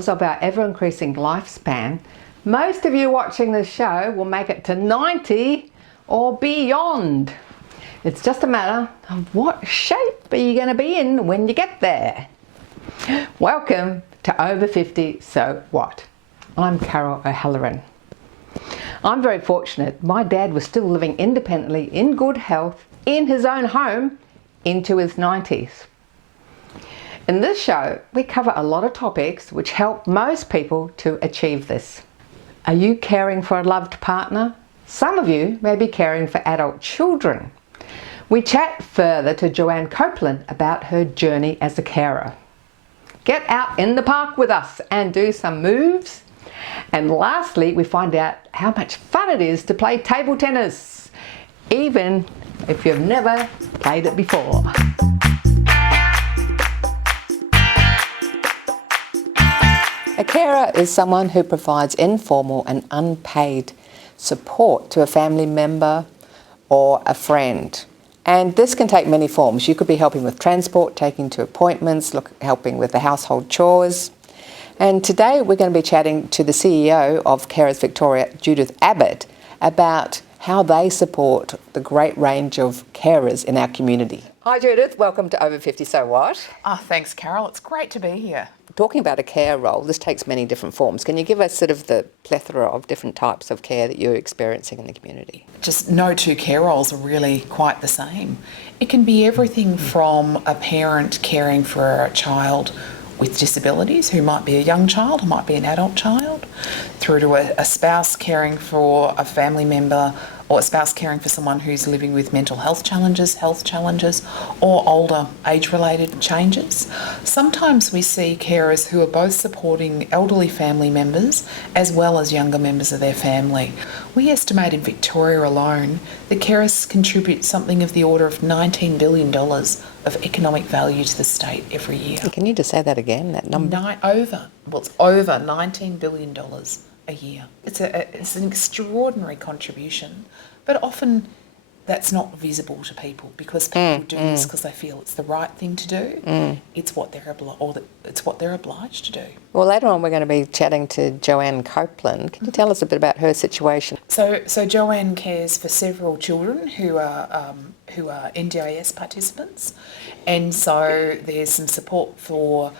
Because of our ever-increasing lifespan, most of you watching this show will make it to 90 or beyond. It's just a matter of what shape are you going to be in when you get there. Welcome to Over 50 So What? I'm Carol O'Halloran. I'm very fortunate. My dad was still living independently in good health in his own home into his 90s. In this show, we cover a lot of topics which help most people to achieve this. Are you caring for a loved partner? Some of you may be caring for adult children. We chat further to Joanne Copeland about her journey as a carer. Get out in the park with us and do some moves. And lastly, we find out how much fun it is to play table tennis, even if you've never played it before. A carer is someone who provides informal and unpaid support to a family member or a friend. And this can take many forms. You could be helping with transport, taking to appointments, helping with the household chores. And today we're going to be chatting to the CEO of Carers Victoria, Judith Abbott, about how they support the great range of carers in our community. Hi Judith, welcome to Over 50 So What? Thanks Carol, it's great to be here. Talking about a care role, this takes many different forms. Can you give us sort of the plethora of different types of care that you're experiencing in the community? Just no two care roles are really quite the same. It can be everything from a parent caring for a child with disabilities, who might be a young child, who might be an adult child, through to a spouse caring for a family member, or a spouse caring for someone who's living with mental health challenges, or older age-related changes. Sometimes we see carers who are both supporting elderly family members as well as younger members of their family. We estimate in Victoria alone that carers contribute something of the order of $19 billion of economic value to the state every year. Can you just say that again, that number? It's over $19 billion a year. It's an extraordinary contribution, but often that's not visible to people because people do this because they feel it's the right thing to do. It's what they're obliged to do. Well, later on we're going to be chatting to Joanne Copeland. Can you tell us a bit about her situation? So Joanne cares for several children who are NDIS participants, and so there's some support for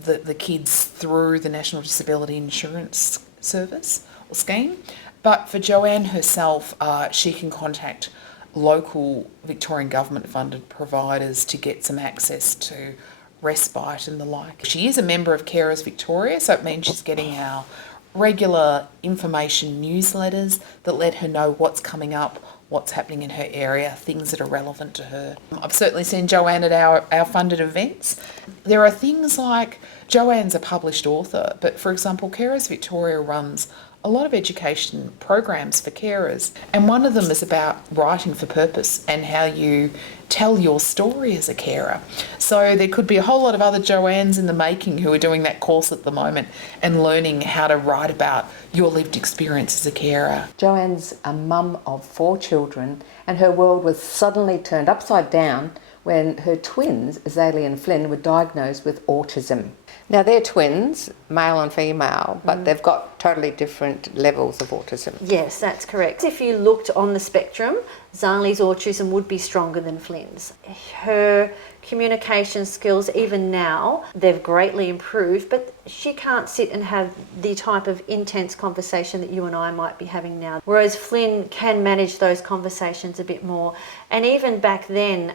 the kids through the National Disability Insurance Service or scheme. But for Joanne herself, she can contact local Victorian government funded providers to get some access to respite and the like. She is a member of Carers Victoria, so it means she's getting our regular information newsletters that let her know what's coming up, what's happening in her area, things that are relevant to her. I've certainly seen Joanne at our funded events. There are things like, Joanne's a published author, but for example, Carers Victoria runs a lot of education programs for carers, and one of them is about writing for purpose and how you tell your story as a carer. So there could be a whole lot of other Joannes in the making who are doing that course at the moment and learning how to write about your lived experience as a carer. Joanne's a mum of 4 children, and her world was suddenly turned upside down when her twins, Zalie and Flynn, were diagnosed with autism. Now they're twins, male and female, but they've got totally different levels of autism. Yes, that's correct. If you looked on the spectrum, Zalie's autism would be stronger than Flynn's. Her communication skills, even now, they've greatly improved, but she can't sit and have the type of intense conversation that you and I might be having now. Whereas Flynn can manage those conversations a bit more. And even back then,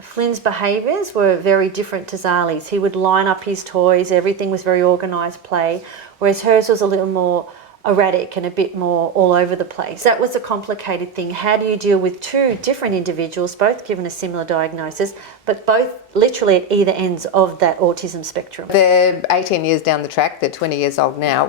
Flynn's behaviours were very different to Zalie's. He would line up his toys, everything was very organised play, whereas hers was a little more erratic and a bit more all over the place. That was a complicated thing. How do you deal with 2 different individuals, both given a similar diagnosis, but both literally at either ends of that autism spectrum? They're 18 years down the track, they're 20 years old now.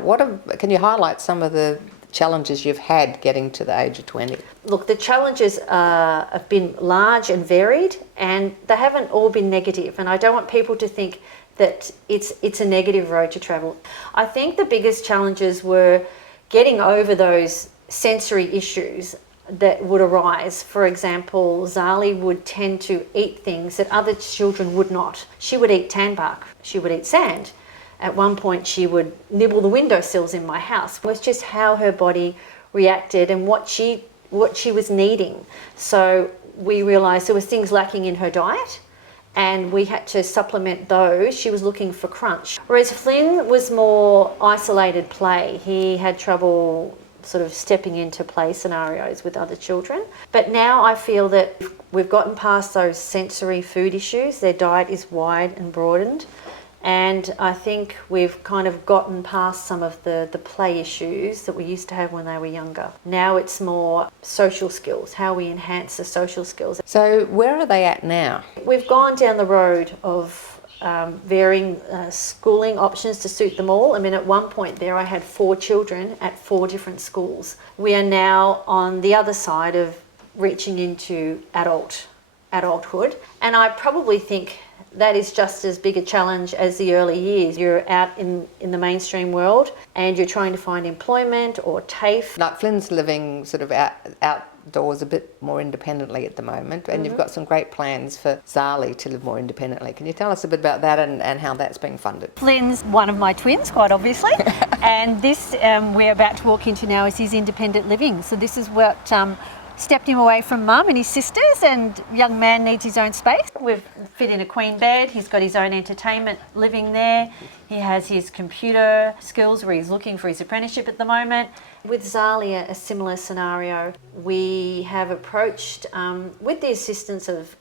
Can you highlight some of the challenges you've had getting to the age of 20? Look, the challenges have been large and varied, and they haven't all been negative, and I don't want people to think that it's a negative road to travel. I think the biggest challenges were getting over those sensory issues that would arise. For example, Zalie would tend to eat things that other children would not. She would eat tan bark, she would eat sand, At one point, she would nibble the windowsills in my house. It was just how her body reacted and what she was needing. So we realised there was things lacking in her diet, and we had to supplement those. She was looking for crunch. Whereas Flynn was more isolated play. He had trouble sort of stepping into play scenarios with other children. But now I feel that we've gotten past those sensory food issues. Their diet is wide and broadened. And I think we've kind of gotten past some of the play issues that we used to have when they were younger. Now it's more social skills, how we enhance the social skills. So where are they at now? We've gone down the road of varying schooling options to suit them all. I mean, at one point there I had 4 children at 4 different schools. We are now on the other side of reaching into adulthood, and I probably think that is just as big a challenge as the early years. You're out in the mainstream world and you're trying to find employment or TAFE. Like Flynn's living sort of outdoors a bit more independently at the moment, and you've got some great plans for Zalie to live more independently. Can you tell us a bit about that and how that's being funded? Flynn's one of my twins, quite obviously, and this we're about to walk into now is his independent living. So this is what stepped him away from mum and his sisters, and young man needs his own space. We've fit in a queen bed. He's got his own entertainment living there. He has his computer skills where he's looking for his apprenticeship at the moment. With Zalie, a similar scenario. We have approached, with the assistance of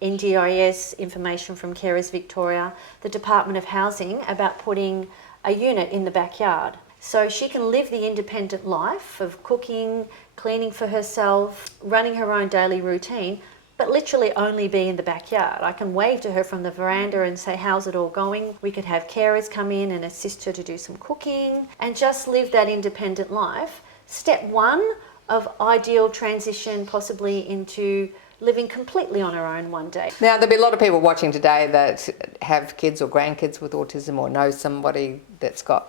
NDIS, information from Carers Victoria, the Department of Housing, about putting a unit in the backyard. So she can live the independent life of cooking, cleaning for herself, running her own daily routine, but literally only be in the backyard. I can wave to her from the veranda and say, how's it all going? We could have carers come in and assist her to do some cooking and just live that independent life. Step 1 of ideal transition possibly into living completely on her own one day. Now, there'll be a lot of people watching today that have kids or grandkids with autism, or know somebody that's got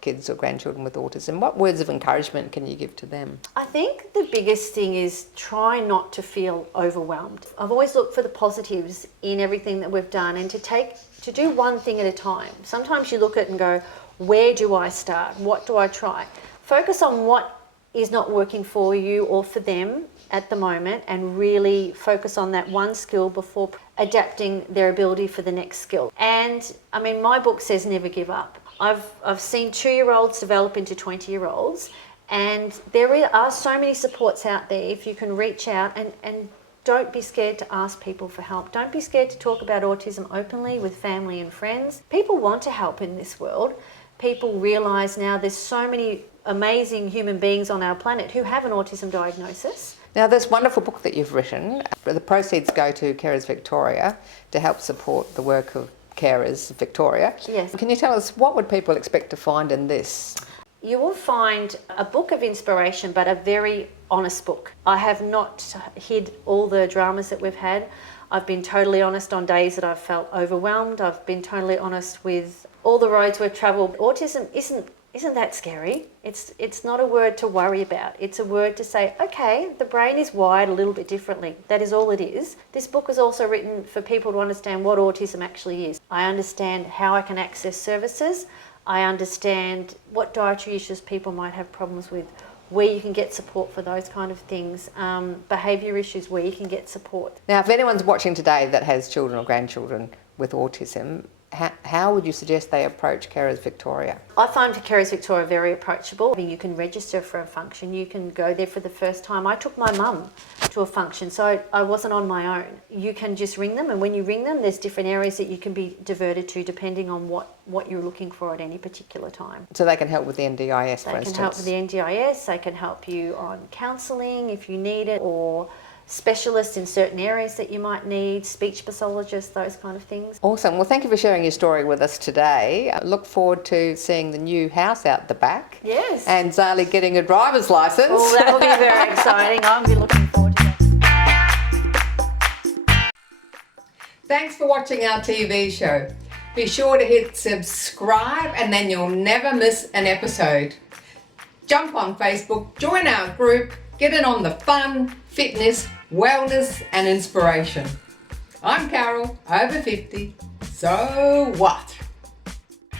kids or grandchildren with autism. What words of encouragement can you give to them? I think the biggest thing is try not to feel overwhelmed. I've always looked for the positives in everything that we've done, and to do one thing at a time. Sometimes you look at it and go, where do I start? What do I try? Focus on what is not working for you or for them at the moment, and really focus on that one skill before adapting their ability for the next skill. And I mean, my book says never give up. I've seen 2-year-olds develop into 20-year-olds, and there are so many supports out there if you can reach out, and don't be scared to ask people for help. Don't be scared to talk about autism openly with family and friends. People want to help in this world. People realise now there's so many amazing human beings on our planet who have an autism diagnosis. Now, this wonderful book that you've written, the proceeds go to Carers Victoria to help support the work of Carers Victoria. Yes. Can you tell us, what would people expect to find in this? You will find a book of inspiration, but a very honest book. I have not hid all the dramas that we've had. I've been totally honest on days that I've felt overwhelmed. I've been totally honest with all the roads we've travelled. Autism isn't that scary. It's not a word to worry about. It's a word to say, okay, the brain is wired a little bit differently. That is all it is. This book is also written for people to understand what autism actually is. I understand how I can access services. I understand what dietary issues people might have problems with, where you can get support for those kind of things, behaviour issues where you can get support. Now, if anyone's watching today that has children or grandchildren with autism, how would you suggest they approach Carers Victoria? I find Carers Victoria very approachable. You can register for a function, you can go there for the first time. I took my mum to a function, so I wasn't on my own. You can just ring them, and when you ring them, there's different areas that you can be diverted to depending on what you're looking for at any particular time. So they can help with the NDIS, for instance? They can help with the NDIS, they can help you on counselling if you need it, or specialists in certain areas that you might need, speech pathologists, those kind of things. Awesome. Well, thank you for sharing your story with us today. I look forward to seeing the new house out the back. Yes. And Zalie getting a driver's licence. Oh, that will be very exciting. I'll be looking forward to that. Thanks for watching our TV show. Be sure to hit subscribe, and then you'll never miss an episode. Jump on Facebook, join our group, get in on the fun, fitness, wellness and inspiration. I'm Carol, over 50, so what?